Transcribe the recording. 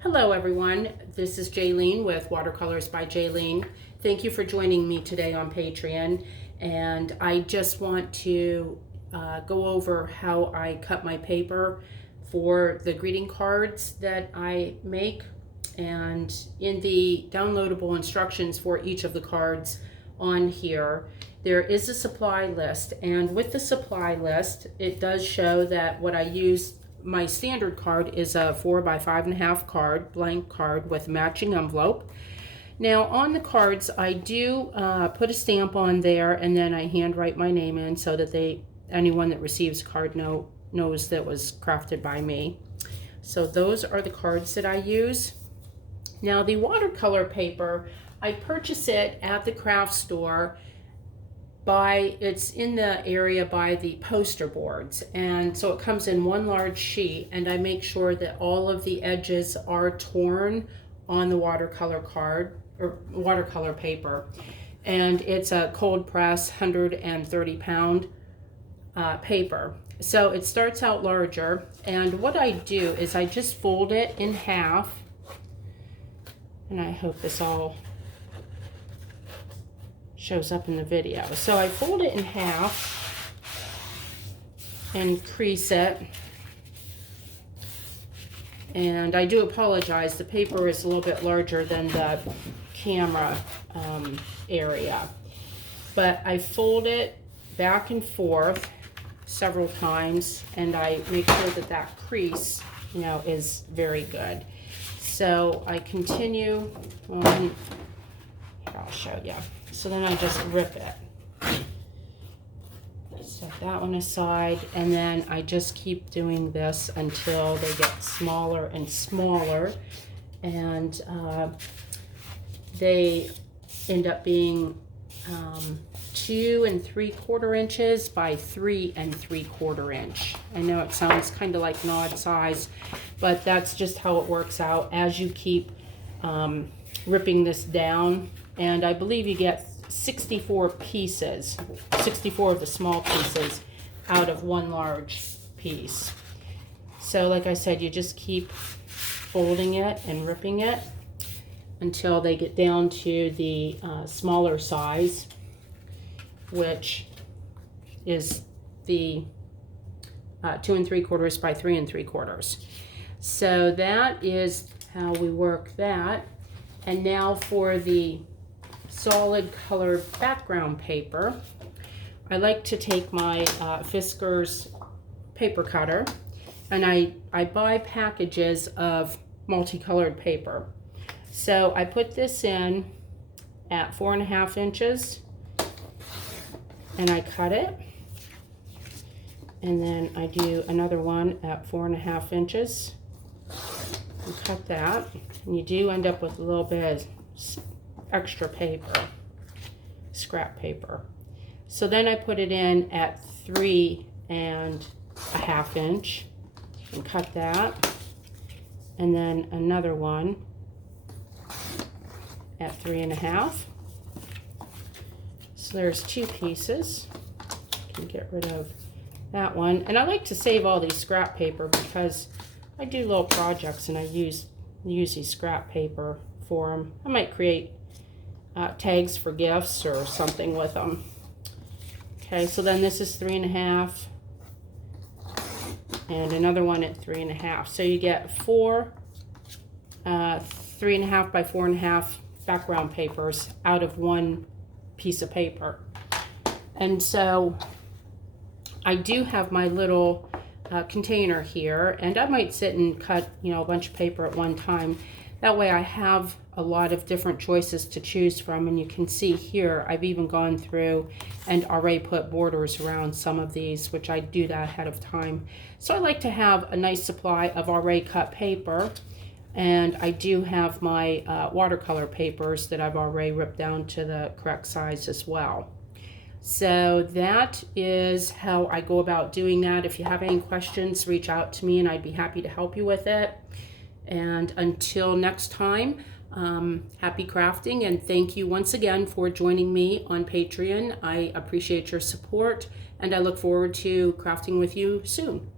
Hello everyone, this is Jaylene with Watercolors by Jaylene. Thank you for joining me today on Patreon, and I just want to go over how I cut my paper for the greeting cards that I make. And in the downloadable instructions for each of the cards on here, there is a supply list, and with the supply list it does show that what I use. My standard card is a 4 by 5.5 card, blank card with matching envelope. Now on the cards, I do put a stamp on there, and then I handwrite my name in so that anyone that receives a card knows that was crafted by me. So those are the cards that I use. Now the watercolor paper, I purchase it at the craft store. It's in the area by the poster boards, and so it comes in one large sheet, and I make sure that all of the edges are torn on the watercolor card or watercolor paper. And it's a cold press 130-pound paper, so it starts out larger. And what I do is I just fold it in half, and I hope this all shows up in the video. So I fold it in half and crease it. And I do apologize, the paper is a little bit larger than the camera area. But I fold it back and forth several times, and I make sure that that crease, is very good. So I continue on. Here, I'll show you. So then I just rip it. Set that one aside, and then I just keep doing this until they get smaller and smaller, and they end up being 2 3/4 inches by 3 3/4 inch. I know it sounds kind of like an odd size, but that's just how it works out as you keep ripping this down. And I believe you get 64 pieces, 64 of the small pieces out of one large piece. So like I said, you just keep folding it and ripping it until they get down to the smaller size, which is the 2 3/4 by 3 3/4. So that is how we work that. And now for the solid color background paper, I like to take my Fisker's paper cutter, and I buy packages of multicolored paper. So I put this in at 4.5 inches, and I cut it, and then I do another one at 4.5 inches and cut that, and you do end up with a little bit of extra paper, scrap paper. So then I put it in at 3.5 inch and cut that, and then another one at 3.5. So there's 2 pieces. I can get rid of that one, and I like to save all these scrap paper because I do little projects and I use these scrap paper for them. I might create tags for gifts or something with them. Okay, so then this is 3.5, and another one at 3.5. So you get 4 3.5 by 4.5 background papers out of one piece of paper. And so I do have my little container here, and I might sit and cut a bunch of paper at one time. That way I have a lot of different choices to choose from, and you can see here I've even gone through and already put borders around some of these, which I do that ahead of time. So I like to have a nice supply of already cut paper, and I do have my watercolor papers that I've already ripped down to the correct size as well. So that is how I go about doing that. If you have any questions, reach out to me and I'd be happy to help you with it. And until next time, happy crafting, and thank you once again for joining me on Patreon. I appreciate your support, and I look forward to crafting with you soon.